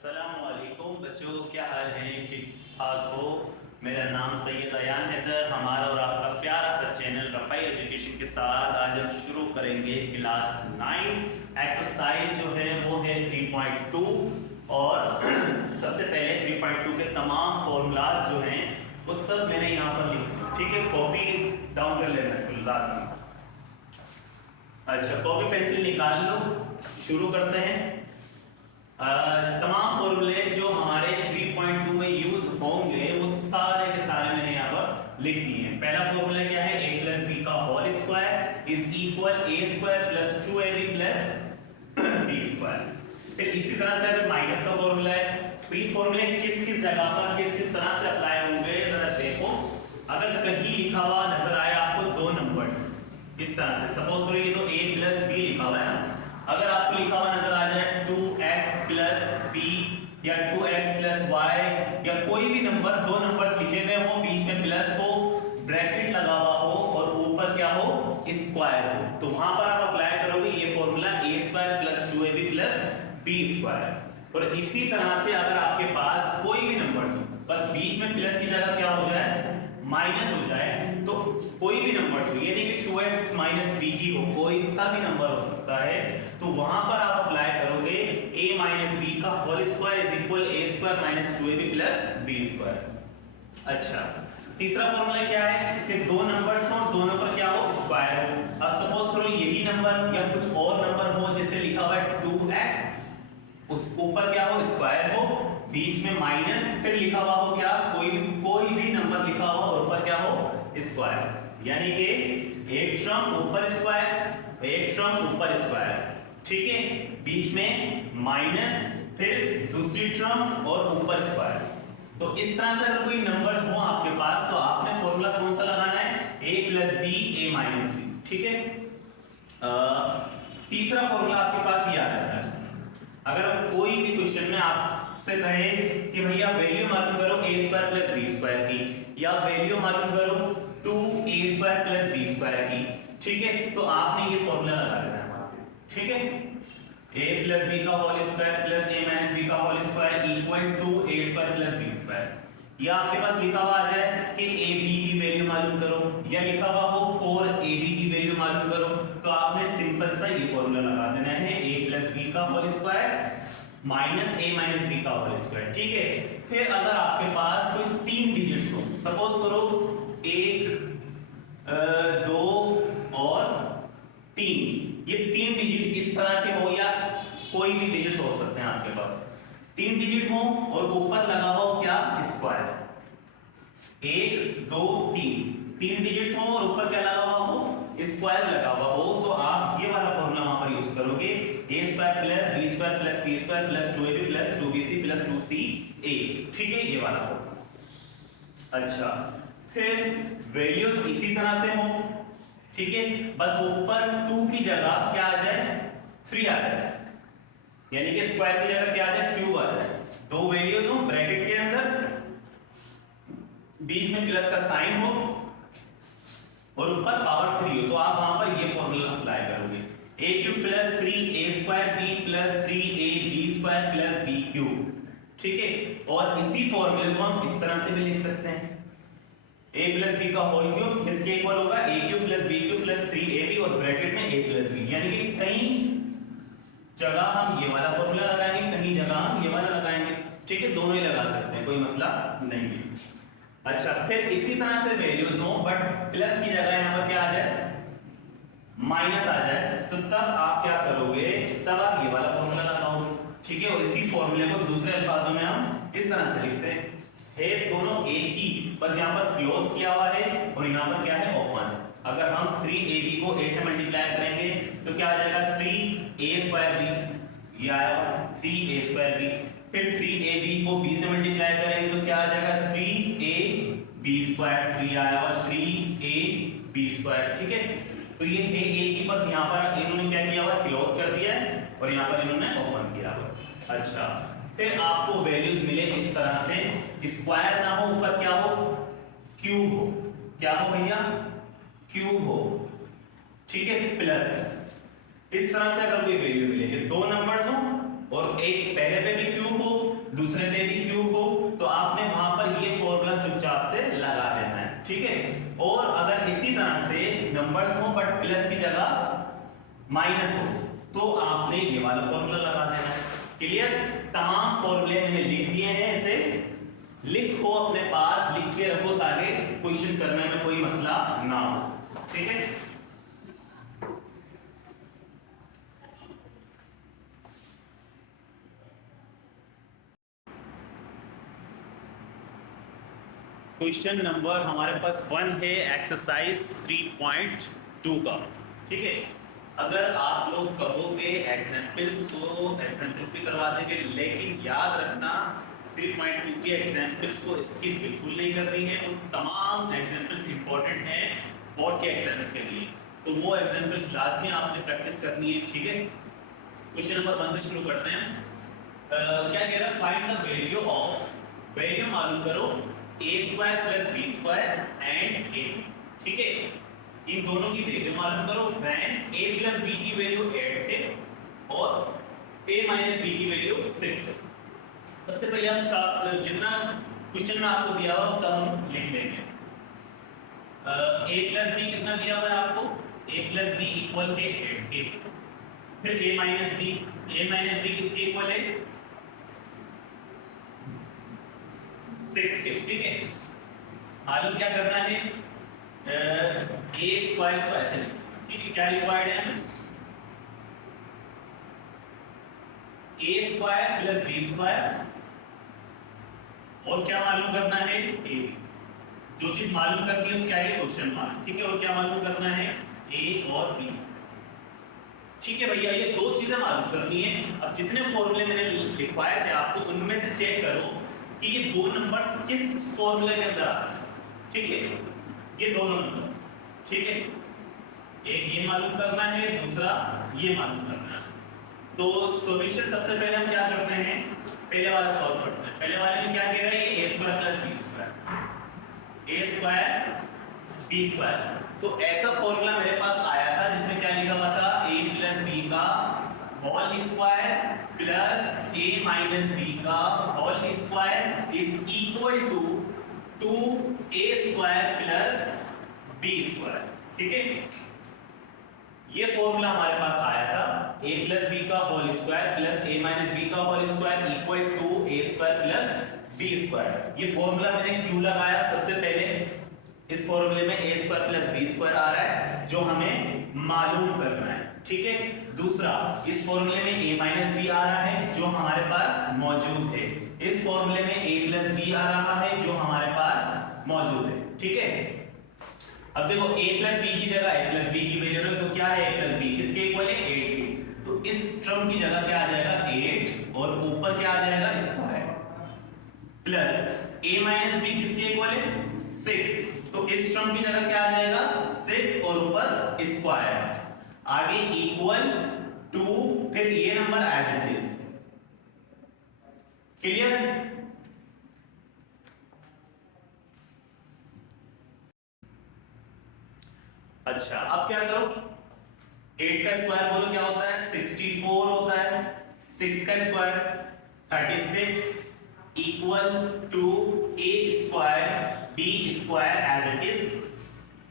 अस्सलामुअलैकुम बच्चों, क्या हाल है? ठीक ठाक हो? मेरा नाम सैयद अयान हैदर, हमारा और आपका प्यारा सा चैनल रफ़ाई एजुकेशन के साथ आज हम शुरू करेंगे क्लास 9 एक्सरसाइज जो है वो है 3.2 और सबसे पहले 3.2 के तमाम फॉर्मूलाज जो हैं वो सब मैंने यहाँ पर लिखे, ठीक है? कॉपी डाउन कर लेना इसको लास्ट में। अच्छा, कॉपी पेंसिल निकाल लो, शुरू करते हैं। तमाम फॉर्मूले जो हमारे 3.2 में यूज होंगे वो सारे के सारे मैंने यहाँ पर लिख दिए हैं। पहला फॉर्मूला क्या है? a प्लस बी का whole square is equal a square plus 2ab plus b square. फिर इसी तरह से अगर माइनस का फॉर्मूला है तो ये फॉर्मूले किस किस जगह पर किस किस तरह से अप्लाई होंगे जरा देखो। अगर कहीं लिखा हुआ नजर आए आपको दो नंबर्स इस तरह से, सपोज करो ये तो a प्लस b लिखा हुआ है ना, अगर आपको लिखा हुआ नजर आ जाए 2x प्लस b या 2x प्लस y या कोई भी नंबर, दो नंबर्स लिखे हुए हो, बीच में प्लस हो, ब्रैकेट लगा हुआ हो और ऊपर क्या हो? स्क्वायर हो, तो वहां पर आप अप्लाई करोगे ये formula a square plus 2ab plus b square. और इसी तरह से अगर आपके पास कोई भी नंबर्स हो, बस बीच में प्लस की जगह क्या हो जाए? माइनस हो जाए, तो कोई भी नंबर हो, यानी कि 2x माइनस b ही हो, कोई सा भी नंबर हो सकता है, तो वहां पर आप अप्लाई करोगे a माइनस b का whole square is equal a square minus 2ab plus b square. अच्छा, तीसरा फॉर्मूला क्या है कि दो नंबर्स हो, दोनों पर क्या हो? स्क्वायर हो। अब सपोज करो यही नंबर या कुछ और नंबर हो, जैसे लिखा हुआ है 2x, उस ऊपर क्या हो? स्क्वायर हो, बीच में माइनस, फिर लिखा हुआ हो क्या? कोई भी नंबर लिखा हुआ और ऊपर क्या हो? स्क्वायर, यानी कि एक टर्म ऊपर स्क्वायर, एक टर्म ऊपर स्क्वायर, ठीक है, बीच में माइनस, फिर दूसरी टर्म और ऊपर स्क्वायर। तो इस तरह से अगर कोई नंबर्स हो आपके पास तो आपने फॉर्मूला कौन सा लगाना है? a plus B a minus B, ठीक है। तीसरा फॉर्मूला आपके पास ये आ जाता है, अगर कोई भी क्वेश्चन में आपसे कहे कि भैया वैल्यू मालूम करो a square plus b square की, या वैल्यू मालूम करो 2a square plus b square की, ठीक है, तो आपने ये फॉर्मूला लगा देना है वहां पे, ठीक है। a प्लस b का whole square plus a minus b का whole square equal to a square plus b square. या आपके पास लिखा हुआ आ जाए कि ab की वैल्यू मालूम करो, या लिखा हुआ हो 4ab की वैल्यू मालूम करो, तो आपने सिंपल सा ये फॉर्मूला लगा देना है a प्लस b का whole square minus a minus b का होल स्क्वायर, ठीक है। फिर अगर आपके पास कोई तीन डिजिट्स हो, सपोज करो 1 2 और 3, ये तीन डिजिट इस तरह के हो या कोई भी डिजिट हो सकते हैं आपके पास, तीन डिजिट हो और ऊपर लगा हो क्या? स्क्वायर, 1 2 3, तीन डिजिट हो और ऊपर क्या लगा हुआ हो? स्क्वायर लगा हुआ हो, तो आप ये वाला फॉर्मूला वहां पर यूज करोगे a square plus b square plus c square plus 2ab plus 2bc plus 2ca, ठीक है, ये वाला फॉर्मूला। अच्छा, फिर वैल्यूज इसी तरह से हो, ठीक है, बस ऊपर 2 की जगह क्या आ जाए? 3 आ जाए, यानी कि स्क्वायर की जगह क्या आ जाए? क्यूब आ जाए। दो वैल्यूज हो ब्रैकेट के अंदर, बीच में प्लस का साइन हो और ऊपर पावर 3 हो, तो आप वहां पर ये फॉर्मूला अप्लाई करोगे a cube plus 3a square b plus 3ab square plus b cube, ठीक है। और इसी फॉर्मूले को हम इस तरह से भी लिख सकते हैं, a प्लस b का होल क्यूब किसके इक्वल होगा? a cube plus b cube plus 3ab और ब्रैकेट में a प्लस b, यानी कि कहीं जगह हम ये वाला फॉर्मूला लगाएंगे, कहीं जगह हम ये वाला लगाएंगे, ठीक है, दोनों ही लगा सकते हैं, कोई मसला नहीं है। अच्छा, फिर इसी तरह से वैल्यूज हो बट प्लस की जगह यहां पर क्या आ जाए? माइनस आ जाए, तो तब आप क्या करोगे? तब आप ये वाला फॉर्मूला लगाओगे, ठीक है। और इसी फॉर्मूले को दूसरे अल्फाजों में हम इस तरह से लिखते हैं, है दोनों एक ही, बस यहां पर क्लोज किया हुआ है और यहां पर क्या है? ओपन। अगर हम 3ab को a से मल्टीप्लाई करेंगे तो क्या आ जाएगा? 3a स्क्वायर b, ये आया 3a स्क्वायर b, फिर 3ab को b से मल्टीप्लाई करेंगे तो क्या आ जाएगा? 3ab स्क्वायर, तो ये आया 3ab स्क्वायर, ठीक है। तो ये है a की, बस यहाँ पर इन्होंने क्या किया हुआ? क्लोज कर दिया है और यहाँ पर इन्होंने ओपन किया हुआ। अच्छा, फिर आपको वैल्यूज मिले इस तरह से, स्क्वायर ना हो, ऊपर क्या हो? क्यूब हो, क्या हो भैया? क्यूब हो, ठीक है, प्लस इस तरह से अगर कोई वैल्यू मिले, दो नंबर्स हो और एक पहले पे भी क्यूब हो दूसरे पे भी क्यूब हो, तो आपने वहां पर ये फॉर्मूला चुपचाप से लगा देना है, ठीक है। और अगर इसी तरह से नंबर्स हो बट प्लस की जगह माइनस हो, तो आपने ये वाला फॉर्मूला लगा देना है। क्लियर? तमाम फॉर्मूले मैंने लिख दिए हैं, इसे लिखो अपने पास, लिख के रखो ताकि क्वेश्चन करने में कोई मसला ना हो, ठीक है। क्वेश्चन नंबर हमारे पास 1 है, एक्सरसाइज 3.2 का, ठीक है। अगर आप लोग कहोगे एग्जाम्पल्स तो एग्जाम्पल्स भी करवा देंगे, लेकिन याद रखना 3.2 के एग्जाम्पल्स को स्किप बिल्कुल नहीं करनी है। वो तमाम एग्जाम्पल्स इंपॉर्टेंट हैं बोर्ड के एग्जाम्स के लिए, तो वो एग्जाम्पल्स लाजमी आपने प्रैक्टिस करनी है, ठीक है। क्वेश्चन नंबर 1 से शुरू करते हैं। क्या कह रहा है? Find the value of, value मालूम करो a square plus b square and a, ठीक है। इन दोनों की वैल्यू मालूम करो व्हेन a प्लस b की वैल्यू 8 है और a माइनस b की वैल्यू 6 है। सबसे पहले हम जितना क्वेश्चन में आपको दिया हुआ सब हम लिख लेंगे। a प्लस b कितना दिया हुआ है आपको? a प्लस b इक्वल है 8, फिर a माइनस b किसके इक्वल है? 6 के, ठीक है। मालूम क्या करना है? a स्क्वायर को ऐसे लिखना, ठीक है। क्या रिक्वायर्ड है? a square plus b square, और क्या मालूम करना है? a। जो चीज मालूम करनी है उसका है क्वेश्चन मार्क, ठीक है। और क्या मालूम करना है? a और b, ठीक है भैया। ये दो चीजें मालूम करनी है। अब जितने फॉर्मूले मैंने लिखवाए थे आपको, उनमें से चेक करो कि ये दो नंबर्स किस फॉर्मूले के अंदर आते हैं, ठीक है। ये दोनों नंबर, ठीक है। एक ये मालूम करना है, दूसरा ये मालूम करना है। तो सॉल्यूशन सबसे पहले हम क्या करते हैं? पहले वाला सॉल्व करते हैं। पहले वाले में क्या कह रहा है? ये a square plus b square, a square b square. तो ऐसा फॉर्मूला मेरे पास आया था जिसमें क्या लिखा हुआ था? a प्लस b का whole square plus a minus b का whole square is equal to 2a square plus b square, ठीक है। ये फॉर्मूला हमारे पास आया था, a प्लस b का whole square plus a minus b का whole square equal to a square plus b square. ये फॉर्मूला मैंने क्यों लगाया? सबसे पहले इस फॉर्मूले में a square plus b square आ रहा है जो हमें मालूम करना है, ठीक है। दूसरा, इस फॉर्मूले में a माइनस b आ रहा है जो हमारे पास मौजूद है। इस फॉर्मूले में a प्लस b आ रहा है जो हमारे पास मौजूद है, ठीक है। अब देखो a प्लस b की जगह a प्लस b की वैल्यू है, तो क्या है? a प्लस b किसके इक्वल है? 8 के। तो इस टर्म की जगह क्या आ जाएगा? 8, और ऊपर क्या आ जाएगा? Square plus a minus b किसके इक्वल है? 6। तो इस टर्म की जगह क्या आ जाएगा? 6 और ऊपर स्क्वायर, आगे इक्वल टू, फिर ये number as it is. Clear? अच्छा, अब क्या करो? 8 का स्क्वायर बोलो क्या होता है? 64 होता है। 6 का square 36 equal to a square b square as it is.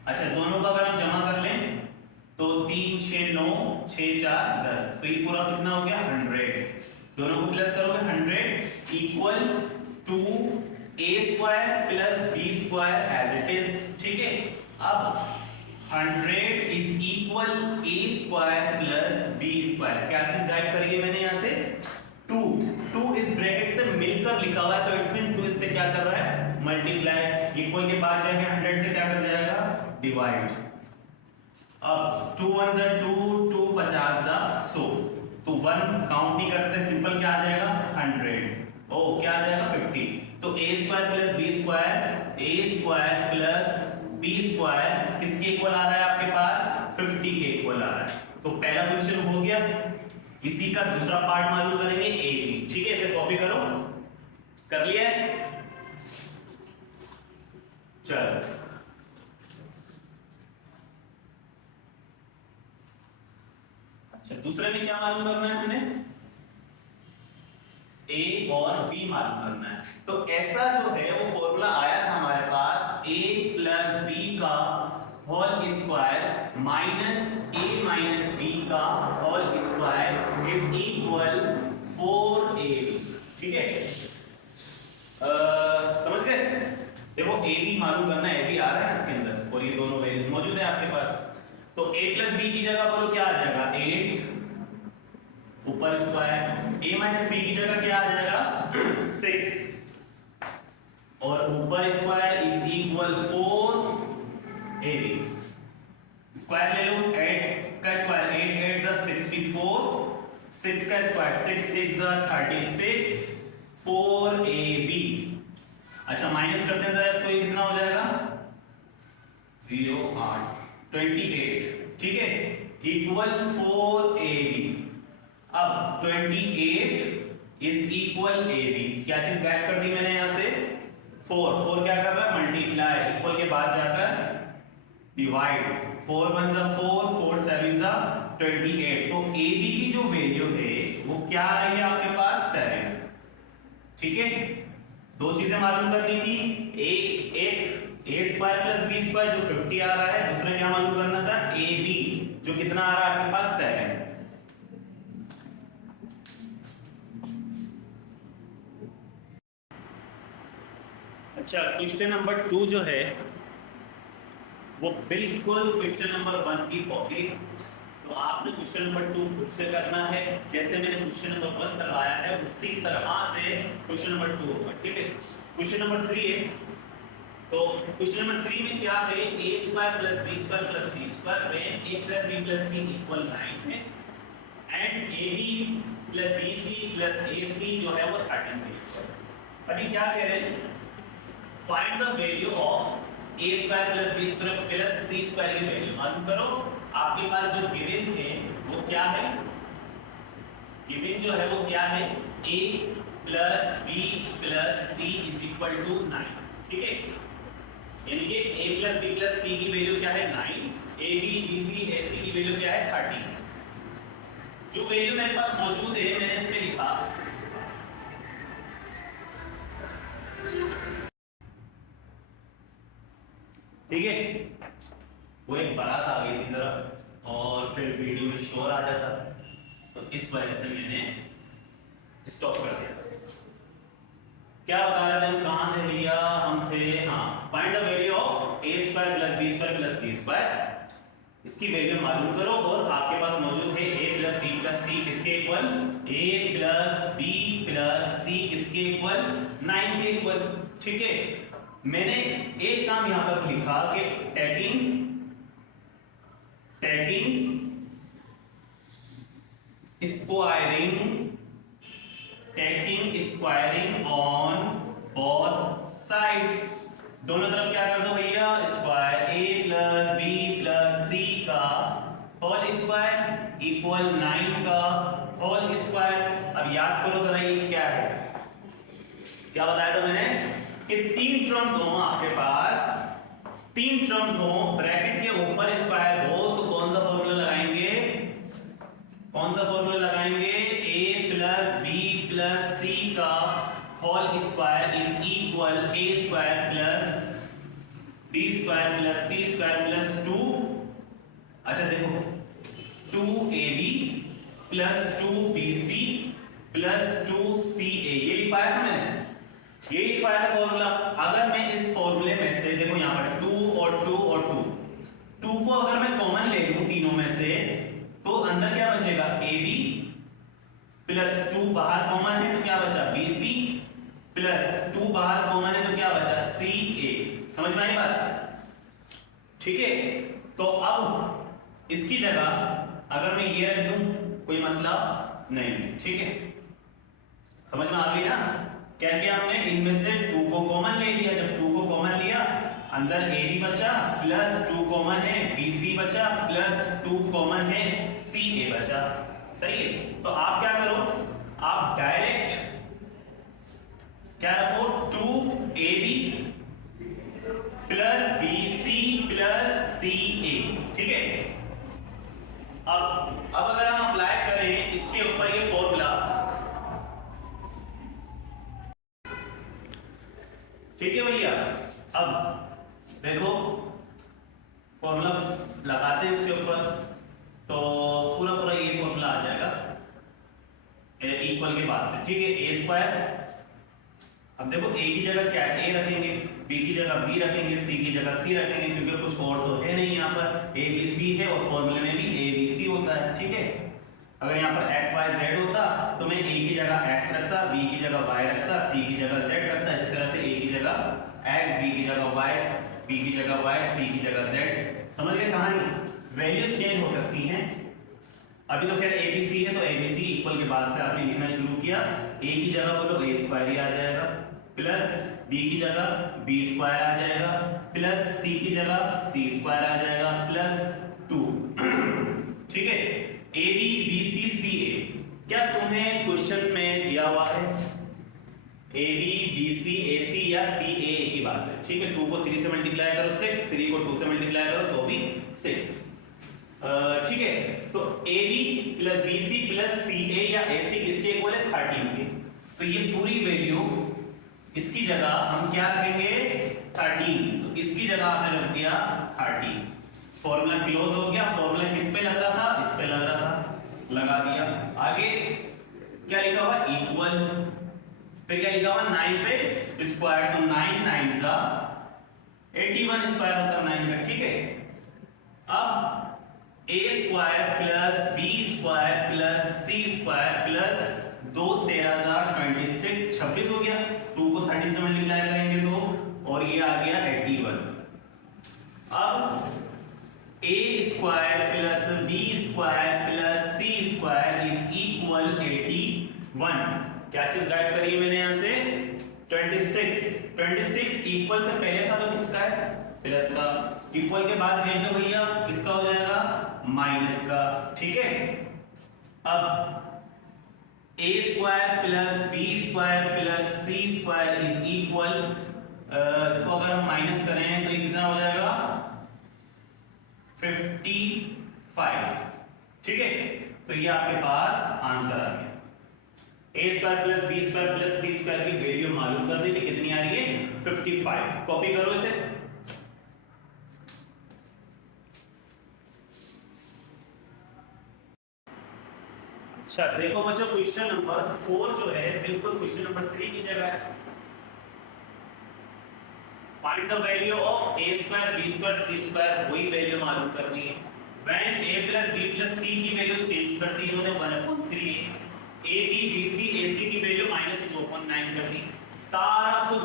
अच्छा, दोनों का अगर हम जमा कर लें तो 3 6 9 6 4 10, तो ये पूरा कितना हो गया? 100। दोनों को प्लस करोगे 100 equal to a square plus b square as it is, ठीक है। अब 100 is equal a square plus b square. क्या चीज गाइड करी है मैंने यहां से? 2 इस ब्रैकेट से मिलकर लिखा हुआ है, तो इसमें 2 इससे क्या कर रहा है? मल्टीप्लाई। इक्वल के बाद जाके 100 से क्या कर जाएगा? डिवाइड। अब 2 1 जा 2, 2 50 जा 100, तो 1 काउंट नहीं करते, सिंपल क्या आ जाएगा? 100। ओ क्या आ जाएगा? 50। तो a square plus b square, a square plus b square किसके इक्वल आ रहा है आपके पास? 50 के इक्वल आ रहा है। तो पहला क्वेश्चन हो गया। इसी का दूसरा पार्ट मालूम करेंगे a जी, ठीक है। इसे कॉपी करो, कर लिया है? चलो, अच्छा दूसरे में क्या मालूम करना है हमने? ए और बी मालूम करना है। तो ऐसा जो है वो फॉर्मूला आया था हमारे पास, ए प्लस बी का whole square minus A minus B का whole square is equal 4ab। ठीक है, समझ गए? देखो ए बी मालूम करना है, ए बी आ रहा है ना इसके अंदर और ये दोनों वैल्यूज मौजूद है आपके पास। तो a प्लस बी की जगह बोलो क्या आ जाएगा 8 ऊपर स्क्वायर, a माइनस बी की जगह क्या आ जाएगा 6 और ऊपर square is equal 4ab। Square ले लो, 8 का स्क्वायर 8 8 जा 64, 6 का स्क्वायर 6 6 जा 36, 4ab। अच्छा माइनस करते हैं जरा इसको, ये कितना हो जाएगा 0 8 28। ठीक है, इक्वल 4ab। अब 28 इज इक्वल ab। क्या चीज गायब कर दी मैंने यहां से 4 4 क्या कर रहा है मल्टीप्लाई, इक्वल के बाद जाकर डिवाइड, 4 1 जा 4 4 7 जा 28। तो ab की जो वैल्यू है वो क्या आ रही है आपके पास 7। ठीक है, दो चीजें मालूम करनी थी, एक a square plus b square जो 50 आ रहा है, दूसरा क्या मालूम करना था ab जो कितना आ रहा है आपके पास 7। अच्छा क्वेश्चन नंबर 2 जो है वो बिल्कुल क्वेश्चन नंबर 1 की कॉपी। तो आपने क्वेश्चन नंबर 2 खुद से करना है, जैसे मैंने क्वेश्चन नंबर 1 करवाया है उसी तरह से क्वेश्चन नंबर 2 होगा। ठीक है, क्वेश्चन नंबर 3 है। तो क्वेश्चन नंबर 3 में क्या है, a square plus b square plus c square में a plus b plus c equal 9 है and ab plus bc plus ac जो है वो 13 है। अभी क्या कह रहे हैं, find the value of a square plus b square plus c square की वैल्यू मालूम करो। आपके पास जो गिवन है वो क्या है, गिवन जो है वो क्या है a plus b plus c is equal to 9। ठीक है, यानी कि a plus b plus c की वैल्यू क्या है 9, ab bc ac की वैल्यू क्या है 13। जो वैल्यू मेरे पास मौजूद है मैंने इसमें लिखा, ठीक है, वो एक बारात आ गई थी जरा और फिर वीडियो में शोर आ जाता, तो इस वजह से मैंने स्टॉप कर दिया। क्या बता रहे थे हम, कहां थे भैया, हम थे हाँ find the value of a square plus b square plus c square. इसकी वैल्यू मालूम करो और आपके पास मौजूद है a plus b plus c किसके equal, a plus b plus c किसके इक्वल 9 के इक्वल। ठीक है, मैंने एक काम यहां पर लिखा कि tacking squaring on both side. दोनों तरफ क्या कर दो भैया square, a plus b plus c का होल स्क्वायर इक्वल 9 का होल स्क्वायर। अब याद करो जरा ये क्या है, क्या बताया था मैंने कि 3 टर्म्स हो आपके पास, 3 टर्म्स हो, ब्रैकेट के ऊपर स्क्वायर हो, तो कौन सा फॉर्मूला लगाएंगे, कौन सा फॉर्मूला लगाएंगे, a plus b plus c का whole square is equal a square plus b square plus c square plus 2। अच्छा देखो 2ab plus 2bc plus 2ca, ये लिखवाया था मैंने, ये लिखवाया था फॉर्मूला। अगर मैं इस फॉर्मूले में से देखो यहाँ पर 2 और 2 और 2 को अगर मैं कॉमन ले लूं तीनों में से, तो अंदर क्या बचेगा ab प्लस 2 बाहर कॉमन है तो क्या बचा bc प्लस 2 बाहर कॉमन है तो क्या बचा ca। समझ में आई बात? ठीक है, तो अब इसकी जगह अगर मैं ये रख दूं कोई मसला नहीं। ठीक है, समझ में आ गई ना? क्या किया हमने, इनमें से 2 को कॉमन ले लिया, जब 2 को कॉमन लिया अंदर ab बचा प्लस 2 कॉमन है bc बचा प्लस 2 कॉमन है ca बचा। सही है, तो आप क्या करो, आप डायरेक्ट क्या रखो 2ab plus bc plus ca। ठीक है, अब अगर हम अप्लाई करें इसके ऊपर ये फॉर्मूला, तो पूरा पूरा ये फॉर्मूला आ जाएगा इक्वल के बाद से, ठीक है। ए स्क्वायर, अब देखो ए की जगह क्या है, ए रखेंगे, बी की जगह बी रखेंगे, सी की जगह सी रखेंगे, क्योंकि कुछ और तो है नहीं यहाँ पर, ए बी सी है और फॉर्मूले में भी ए बी सी होता है, ठीक है। अगर यहाँ पर एक्स वाई जेड होता तो मैं ए की जगह एक्स रखता, बी की जगह वाई रखता, सी की जगह जेड रखता, इस तरह से ए की जगह एक्स, बी की जगह वाई, बी की जगह वाई, सी की जगह जेड। समझ गए कहानी? वैल्यूज चेंज हो सकती हैं। अभी तो खैर ए बी सी है तो ए बी सी इक्वल के बाद से आपने लिखना शुरू किया, ए की जगह बोलो ए स्क्वायर ही आ जाएगा, प्लस बी की जगह बी स्क्वायर आ जाएगा, प्लस सी की जगह सी स्क्वायर आ जाएगा, प्लस 2, ठीक है। ए बी बी सी सी ए, क्या तुम्हें क्वेश्चन में दिया हुआ है ए बी बी सी ए सी या सी ए की बात है, ठीक है। 2 को 3 से मल्टीप्लाई करो 6, 3 को 2 से मल्टीप्लाई करो तो भी 6, ठीक है। तो A B plus B C plus C A या ए सी किसके इक्वल है? 13 के। तो ये पूरी वैल्यू इसकी जगह हम क्या रखेंगे? 13, तो इसकी जगह आपने रख दिया 30। फॉर्मूला क्लोज हो गया। फॉर्मूला किस पे लग रहा था? इस पे लग रहा था, लगा दिया। आगे क्या लिखा हुआ? इक्वल, फिर क्या लिखा हुआ? 9 पे स्क्वायर, तो 9 9 जा 81 स्क्वायर होता है 9 का, ठीक है। अब a square plus b square plus c square plus 2 13 26 26 हो गया। 2 को 13 से मल्टीप्लाई करेंगे तो, और ये आ गया 81। अब a square plus b square plus c square is equal 81। क्या चीज राइट करी है मैंने यहां से? 26 इक्वल से पहले था तो किसका है? प्लस का। इक्वल के बाद भेज दो भैया, किसका हो जाएगा? माइनस का, ठीक है। अब a square plus b square plus c square is equal, इसको अगर हम माइनस करें तो ये कितना हो जाएगा? 55, ठीक है। तो ये आपके पास आंसर आ गया। a square plus b square plus c square की वैल्यू मालूम करनी थी, कितनी आ रही है? 55। कॉपी करो इसे। अच्छा देखो बच्चों, क्वेश्चन नंबर 4 जो है बिल्कुल क्वेश्चन नंबर 3 की जगह है। Find the value of a square b square c square, वही वैल्यू मालूम करनी है। When a plus b plus c की वैल्यू चेंज कर दी इन्होंने 1/3, a b b c a c की वैल्यू -2/9 कर दी। सारा कुछ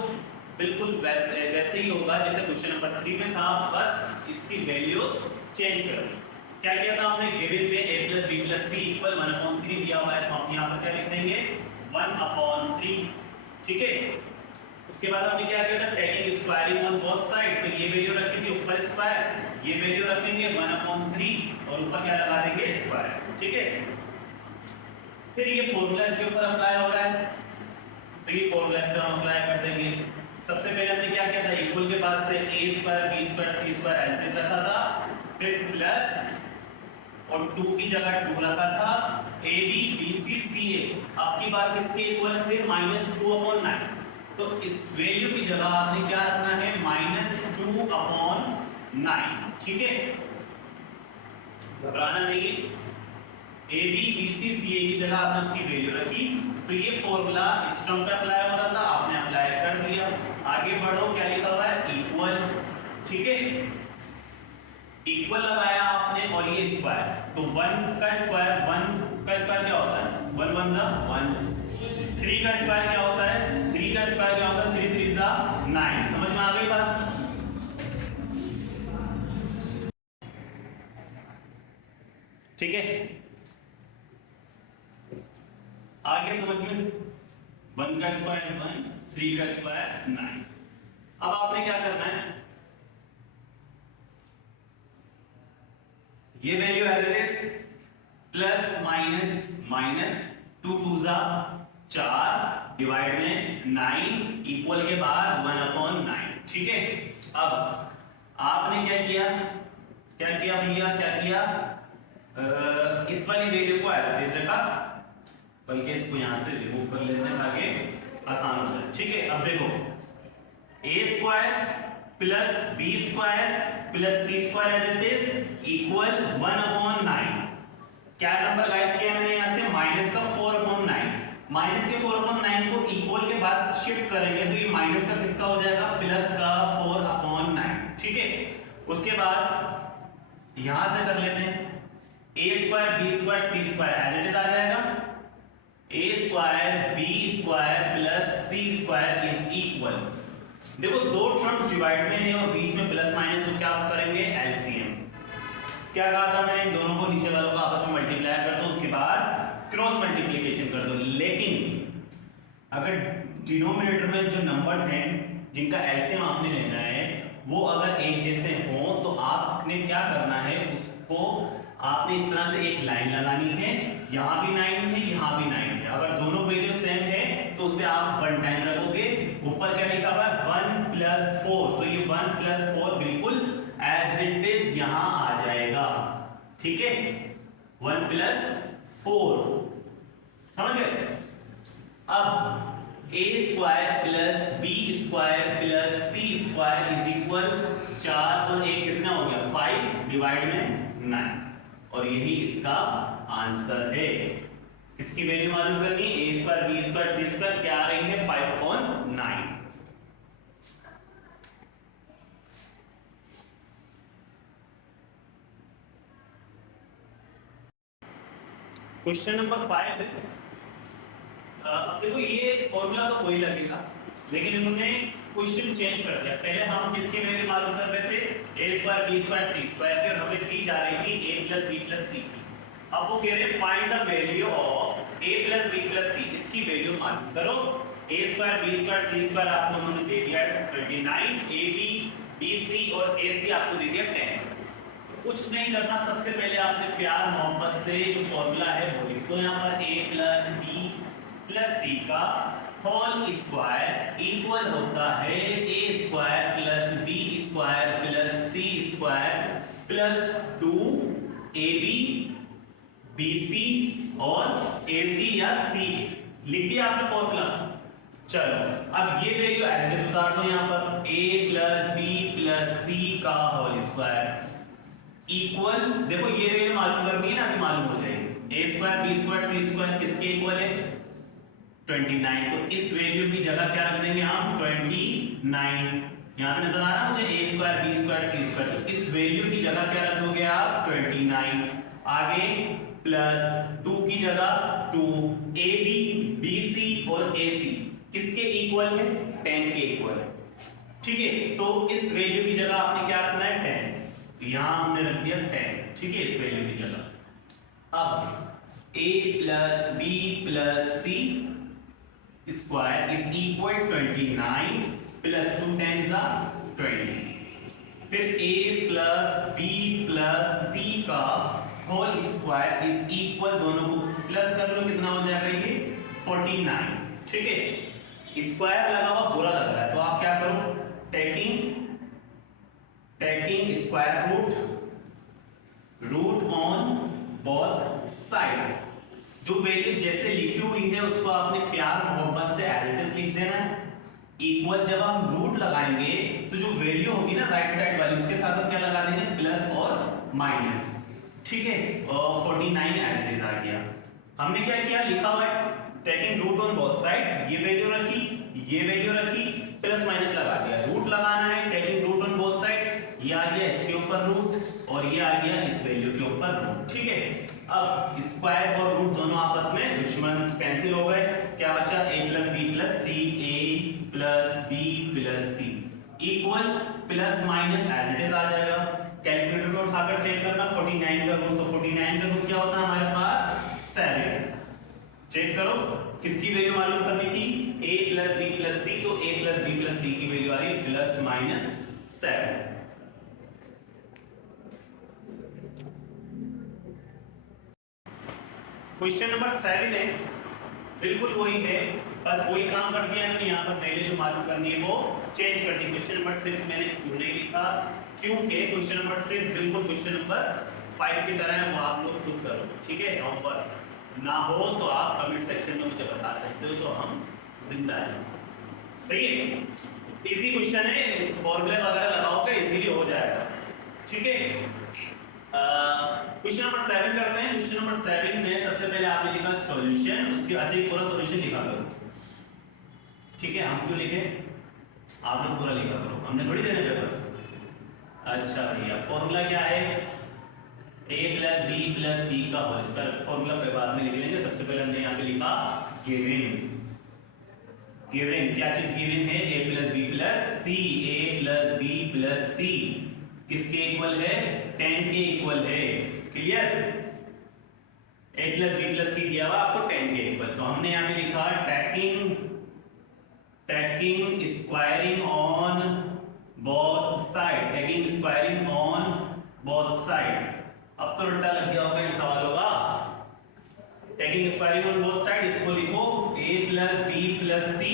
बिल्कुल वैसे ही होगा जैसे क्वेश्चन नंबर 3 में था, बस इसकी वैल्यूज चेंज कर दी। क्या किया था हमने? गिवन में a plus b plus c equal 1/3 दिया हुआ है, तो हम यहाँ पर क्या लिख देंगे? 1/3, ठीक है। उसके बाद हमने क्या किया था? Taking squaring on both side, तो ये वैल्यू रखी थी ऊपर स्क्वायर, ये वैल्यू रखेंगे 1/3 और ऊपर क्या लगा देंगे? स्क्वायर, ठीक है। फिर ये फॉर्मूला इसके ऊपर अप्लाई हो रहा है, तो ये फॉर्मूला इसका हम अप्लाई कर देंगे। सबसे पहले हमने क्या किया था? इक्वल के बाद से a square b square c square LPS रखा था, फिर प्लस और 2 की जगह 2 रखा था, a b b c c a। अब की बार किसके इक्वल है? -2/9। तो इस वैल्यू की जगह आपने क्या रखना है? -2/9, ठीक है। घबराना नहीं है। a b b c c a की जगह आपने उसकी वैल्यू रखी, तो ये फॉर्मूला इस टर्म पे अप्लाई हो रहा था, आपने अप्लाई कर दिया। आगे बढ़ो, क्या लिखा हुआ है? इक्वल, ठीक है। इक्वल लगाया आपने और ये स्क्वायर, तो 1 का स्क्वायर क्या होता है? 1 1 जा 1। 3 का स्क्वायर क्या होता है? 3 का स्क्वायर क्या होता है? 3 3 जा 9। समझ में आ गई बात? ठीक है, आगे समझ में? 1 का स्क्वायर 1, 3 का स्क्वायर 9। अब आपने क्या करना है? ये value as it is, plus minus minus, 2 2 जा 4 डिवाइड में 9 इक्वल के बाद 1/9, ठीक है। अब आपने क्या किया भैया? क्या किया? इस वाली वैल्यू को एज इट इज रखा, बल्कि इसको यहां से रिमूव कर लेते हैं ताकि आसान हो जाए, ठीक है। अब देखो, a square plus b square plus c square as it is equal 1/9। क्या नंबर गायब किया मैंने यहाँ से, माइनस का 4/9। माइनस के 4/9 को इक्वल के बाद शिफ्ट करेंगे तो ये माइनस का किसका हो जाएगा, प्लस का 4/9। ठीक है, उसके बाद यहां से कर लेते हैं a square b square c square as it is आ जाएगा, a square b square plus c square is equal, देखो दो टर्म्स डिवाइड में है और बीच में प्लस माइनस, तो क्या आप करेंगे एलसीएम। क्या कहा था मैंने, इन दोनों को नीचे वालों को आपस में मल्टीप्लाई कर दो, उसके बाद क्रॉस मल्टीप्लिकेशन कर दो। लेकिन अगर डिनोमिनेटर में जो नंबर्स हैं जिनका एलसीएम आपने लेना है वो अगर एक जैसे हो तो आपने क्या करना है, उसको आपने इस तरह से एक लाइन लगानी है, यहाँ भी 9 है यहाँ भी 9 है। अगर दोनों वैल्यू सेम है तो उसे आप 1 टाइम रखोगे, ऊपर क्या लिखा हुआ है 1 + 4, तो ये 1 + 4 बिल्कुल एज इट इज यहाँ आ जाएगा। ठीक है, 1 + 4 समझ गए। अब a square plus b square plus c square is equal 4 और 1 कितना हो गया 5 डिवाइड में 9, और यही इसका आंसर है। इसकी वैल्यू मालूम करनी, a square b square c square क्या आ रही है 5/9। क्वेश्चन नंबर 5 है। अब देखो ये फॉर्मूला तो वही लगेगा, लेकिन इन्होंने क्वेश्चन चेंज कर दिया। पहले हम किसके वैल्यू मालूम कर रहे थे, a square b square c square की, हमें दी जा रही थी a + b + c की। अब वो कह रहे find the value of a + b + c, इसकी वैल्यू मालूम करो। a square b square c square आपको उन्होंने दे दिया 29, ab bc और ac आपको दे दिया 10। कुछ नहीं करना, सबसे पहले आपने प्यार मोहब्बत से जो फॉर्मूला है वो लिख दो यहाँ पर, a + b + c का होल स्क्वायर इक्वल होता है a square plus b square plus c square plus 2ab bc और ac या c। लिख दिया आपने फॉर्मूला। चलो अब ये वैल्यू एडिशन उतार दो यहाँ पर, a + b + c का होल स्क्वायर इक्वल, देखो ये वैल्यू मालूम करनी है ना, अभी मालूम हो जाएगी। a square b square c square किसके इक्वल है 29, तो इस वैल्यू की जगह क्या रख देंगे हम 29। यहाँ पे नजर आ रहा है मुझे a square b square c square, तो इस वैल्यू की जगह क्या रख दोगे आप 29। आगे प्लस 2 की जगह 2, ab bc और ac किसके इक्वल है 10 के इक्वल है। ठीक है, तो इस वैल्यू की जगह आपने क्या रखना है 10, तो यहाँ हमने रख दिया 10। ठीक है, इस वैल्यू की जगह। अब a + b + c square is equal 29 plus 2 10s are 20, फिर a + b + c का होल स्क्वायर इज इक्वल, दोनों को प्लस कर लो कितना हो जाएगा ये 49। ठीक है, स्क्वायर लगा हुआ बुरा लग रहा है तो आप क्या करो, taking square root on both side. जो वैल्यू जैसे लिखी हुई है उसको आपने प्यार मोहब्बत से एज इट इज लिख देना है। इक्वल जब हम रूट लगाएंगे तो जो वैल्यू होगी ना राइट साइड वाली उसके साथ हम क्या लगा देंगे प्लस और माइनस। ठीक है, 49 एज इट इज आ गया। हमने क्या किया, लिखा हुआ है taking root on both side, ये वैल्यू रखी ये वैल्यू रखी, प्लस माइनस लगा दिया। रूट लगाना है taking root on both side, ये आ गया इसके ऊपर रूट और ये आ गया इस वैल्यू के ऊपर रूट। ठीक है, अब स्क्वायर और रूट दोनों आपस में दुश्मन कैंसिल हो गए, क्या बचा a + b + c, a + b + c equal plus minus as it is आ जाएगा। कैलकुलेटर को उठाकर चेक करना, 49 का रूट, तो 49 का रूट क्या होता है हमारे पास 7। चेक करो किसकी वैल्यू मालूम करनी थी a + b + c, तो a + b + c की वैल्यू आ रही है +7। क्वेश्चन नंबर 7 है, बिल्कुल वही है, बस वही काम कर दिया इन्होंने। यहाँ पर पहले जो मालूम करनी है वो चेंज कर दी। क्वेश्चन नंबर 6 मैंने क्यों नहीं लिखा, क्योंकि क्वेश्चन नंबर 6 बिल्कुल क्वेश्चन नंबर 5 की तरह है, वो आप लोग खुद करो। ठीक है, होमवर्क ना हो तो आप कमेंट सेक्शन में मुझे बता सकते हो, तो हम जिंदा हैं। सही है, इजी क्वेश्चन है, फॉर्मूले वगैरह लगाओगे इजीली हो जाएगा। ठीक है, क्वेश्चन नंबर 7 करते हैं। क्वेश्चन नंबर 7 में सबसे पहले आपने लिखा सॉल्यूशन, उसके अच्छा पूरा सॉल्यूशन लिखा करो, ठीक है। हम क्यों लिखे, आप लोग पूरा लिखा करो, हमने थोड़ी देने पेपर। अच्छा भैया फॉर्मूला क्या है, a plus B plus C का होल स्क्वायर। फॉर्मूला फिर बाद में लिख लेंगे, सबसे पहले हमने यहाँ पे लिखा गिवन। गिवन क्या चीज गिवन है, a plus B plus C. a plus B plus C किसके इक्वल है, 10 के इक्वल है। Clear, a plus B plus C दिया हुआ आपको 10 के इक्वल। तो हमने यहाँ पे लिखा tacking squaring on both side, tacking squaring on both side. अब तो रट्टा लग गया होगा इन सवालों का। Taking squaring on both side, इसको लिखो a प्लस बी प्लस सी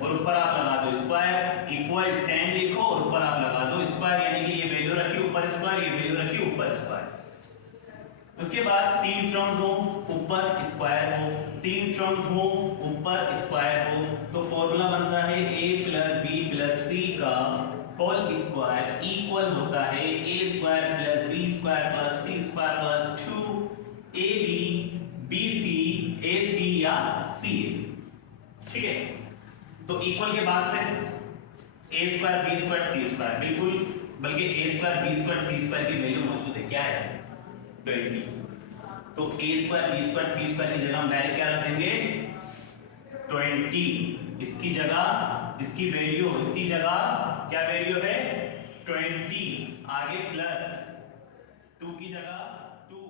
और ऊपर आप लगा दो स्क्वायर इक्वल 10 लिखो और ऊपर आप लगा दो स्क्वायर, यानी कि ये वैल्यू रखी ऊपर स्क्वायर, ये वैल्यू रखी ऊपर स्क्वायर। उसके बाद तीन टर्म्स हो ऊपर स्क्वायर हो, तीन टर्म्स हो ऊपर स्क्वायर हो, तो फॉर्मूला बनता है a plus B plus C का होल स्क्वायर इक्वल होता है a square plus B square plus C square plus 2ab bc ac या ca, ठीक है। तो इक्वल के बाद से a square B square C square, बिल्कुल, बल्कि a square B square C square की वैल्यू मौजूद है, क्या है 20। तो a square B square C square की जगह हम डायरेक्ट क्या रख देंगे 20, इसकी जगह इसकी वैल्यू, इसकी जगह क्या वैल्यू है 20, आगे प्लस 2 की जगह 2,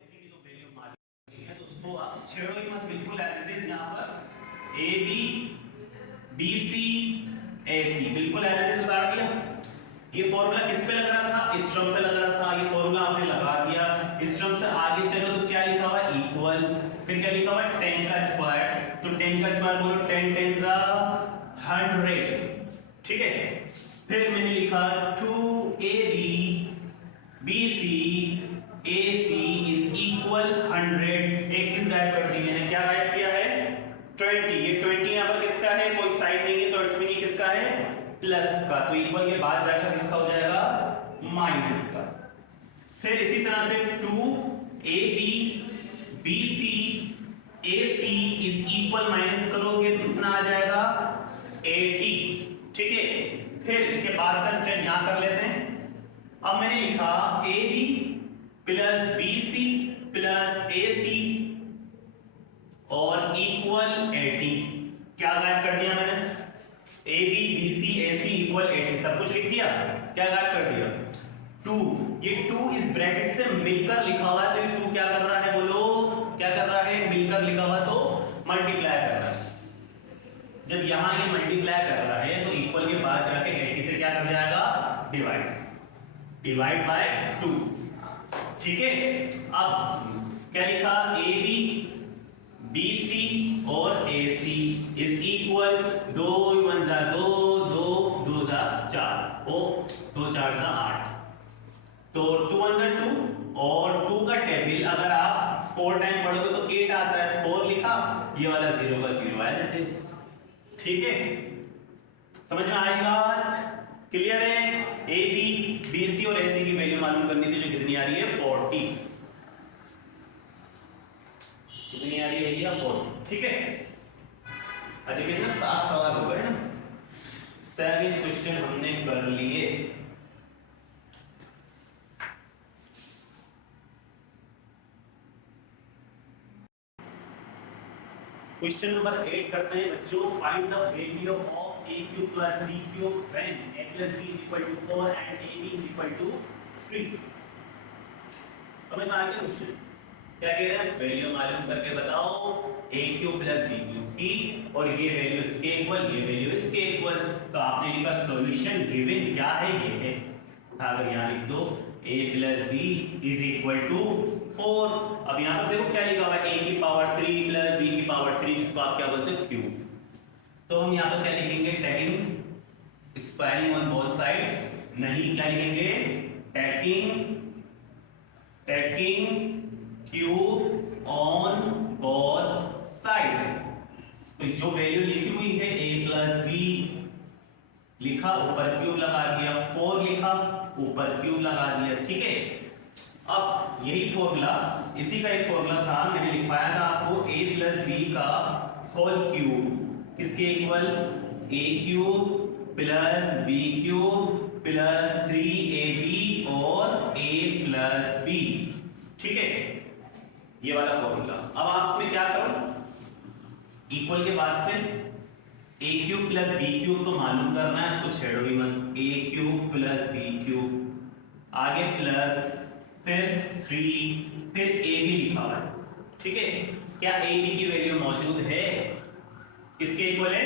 ऐसी भी तो वैल्यू मालूम है, तो उसको आप छेड़ो ही मत, बिल्कुल एज इट इज। यहां पर ए बी बी सी ए सी बिल्कुल एज इट इज उतार दिया। ये फॉर्मूला किस पे लग रहा था, इस टर्म पे लग रहा था, ये फॉर्मूला आपने लगा दिया। इस टर्म से आगे चलो तो क्या लिखा हुआ है इक्वल, फिर क्या लिखा हुआ है 10 का स्क्वायर, तो 10 का स्क्वायर बोलो 10 10 जा 100, ठीक है। फिर मैंने लिखा 2ab bc ac is equal 100। एक चीज गायब कर दी मैंने, क्या गायब किया है 20। ये 20 यहां पर किसका है, कोई साइड नहीं है, तो इट्स मीनिंग किसका है प्लस का, तो इक्वल के बाद जाकर किसका हो जाएगा माइनस का। फिर इसी तरह से 2ab bc ac is equal, minus करोगे तो कितना आ जाएगा 80, ठीक है। फिर इसके बाद का स्टेप यहां कर लेते हैं। अब मैंने लिखा ab plus bc plus ac और इक्वल 80। क्या गायब कर दिया मैंने, ab bc ac इक्वल 80, सब कुछ लिख दिया। क्या गायब कर दिया 2, ये 2 इस ब्रैकेट से मिलकर लिखा हुआ है, तो ये 2 क्या कर रहा है बोलो, क्या कर रहा है मिलकर लिखा हुआ तो मल्टीप्लाई कर रहा है। जब यहां ये मल्टीप्लाई कर रहा है तो इक्वल के बाद जाके 80 से क्या कर जाएगा डिवाइड बाय 2, ठीक है। अब क्या लिखा ab bc और ac इज इक्वल 2 1 जा 2 2 2 जा 4 ओ 2 4 जा 8, तो 2 1 जा 2 और 2 का टेबल अगर आप 4 टाइम पढ़ोगे तो 8 आता है, 4 लिखा, ये वाला 0 का 0 एज इट इज, ठीक है। समझ में आई बात, क्लियर है। ए बी बी सी और एसी की वैल्यू मालूम करनी थी, जो कितनी आ रही है 40, कितनी आ रही है भैया 40, ठीक है। अच्छा कितने 7 सवाल हो गए ना, 7 क्वेश्चन हमने कर लिए। क्वेश्चन नंबर 8 करते हैं बच्चों। Find the value of a cube plus b cube when a plus b is equal to 4 and ab is equal to 3। समझ में आ गया क्वेश्चन, क्या कह रहा है वैल्यू मालूम करके बताओ a cube plus b cube की, और ये वैल्यू इसके इक्वल, ये वैल्यू इसके इक्वल। तो आपने लिखा सॉल्यूशन गिवन क्या है, ये है, उठाकर यहां लिख दो a plus b is equal to 4। अब यहां पर देखो क्या लिखा हुआ है a की पावर 3 प्लस b की पावर 3, जिसको आप क्या बोलते हो क्यूब। तो हम यहां पर क्या लिखेंगे tacking squaring on both side, नहीं क्या लिखेंगे tacking cube on both side. तो जो वैल्यू लिखी हुई है a प्लस b लिखा, ऊपर क्यूब लगा दिया, 4 लिखा ऊपर क्यूब लगा दिया, ठीक है। अब यही फॉर्मूला, इसी का एक फॉर्मूला था, मैंने लिखवाया था आपको a प्लस बी का होल क्यूब किसके equal, a cube plus b cube plus 3ab और a प्लस b। ठीक है, ये वाला फॉर्मूला। अब आप इसमें क्या करो, इक्वल के बाद से a cube plus b cube तो मालूम करना है, इसको छेड़ो भी मत, a cube plus b cube, आगे प्लस, फिर 3, फिर a भी लिखा हुआ है। ठीक है, क्या a b की वैल्यू मौजूद है, किसके इक्वल है,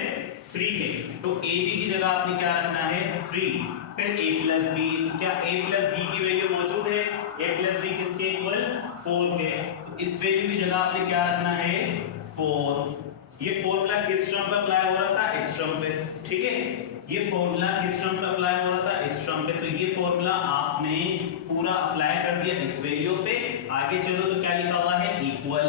3 के, तो a b की जगह आपने क्या रखना है 3, फिर a प्लस b, तो क्या a प्लस b की वैल्यू मौजूद है, a प्लस b किसके इक्वल 4 के, तो इस वैल्यू की जगह आपने क्या रखना है 4। ये फॉर्मूला किस टर्म पे अप्लाई हो रहा था, इस टर्म पे। ठीक है, ये फॉर्मूला किस टर्म पे अप्लाई हो रहा था, इस टर्म पे, तो ये फॉर्मूला आपने पूरा अप्लाई कर दिया इस वैल्यू पे। आगे चलो तो क्या लिखा हुआ है इक्वल,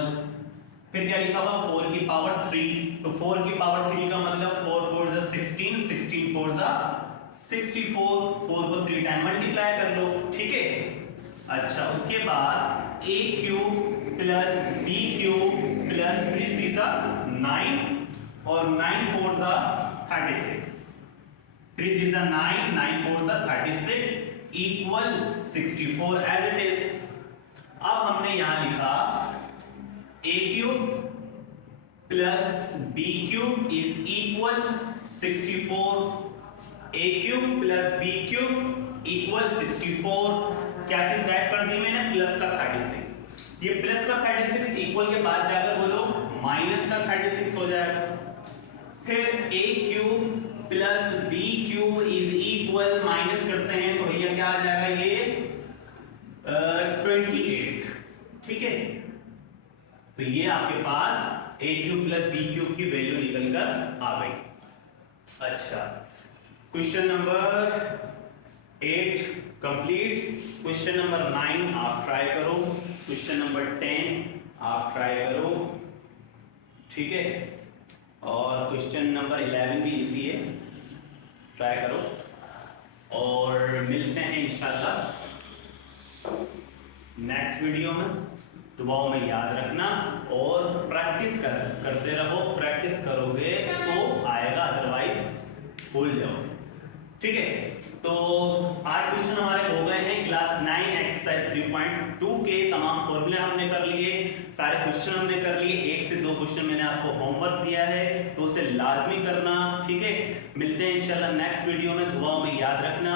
फिर क्या लिखा हुआ 4 की पावर 3, तो 4 की पावर 3 का मतलब 4 4 जा 16, 16 4 जा 64, 4 को 3 टाइम मल्टीप्लाई कर लो। ठीक है, अच्छा उसके बाद a cube plus b cube plus 3 3 जा 9 और 9 4 जा 36, 3 3 जा 9, 9 4 जा 36 इक्वल 64 एज इट इज। अब हमने यहां लिखा a cube plus b cube is equal 64, a cube plus b cube equal 64। क्या चीज ऐड कर दी मैंने, प्लस का 36, ये प्लस का 36 इक्वल के बाद जाकर बोलो माइनस का 36 हो जाएगा। फिर a cube plus b cube is equal, minus करते हैं तो भैया क्या आ जाएगा ये 28। ठीक है, तो ये आपके पास a cube plus b cube की वैल्यू निकल कर आ गई। अच्छा, question number 8 complete. Question number 9 आप ट्राई करो, क्वेश्चन नंबर 10 आप ट्राई करो। ठीक है, और क्वेश्चन नंबर 11 भी इजी है, ट्राई करो और मिलते हैं इंशाल्लाह नेक्स्ट वीडियो में। दुआओं में याद रखना और प्रैक्टिस करते रहो, प्रैक्टिस करोगे तो आएगा, अदरवाइज भूल जाओ। ठीक है, तो 8 क्वेश्चन हमारे हो गए हैं। क्लास 9 एक्सरसाइज 3.2 के तमाम फॉर्मूले हमने कर लिए, सारे क्वेश्चन हमने कर लिए। 1 से 2 क्वेश्चन मैंने आपको होमवर्क दिया है तो उसे लाजमी करना। ठीक है, मिलते हैं इंशाल्लाह नेक्स्ट वीडियो में, दुआओं में याद रखना।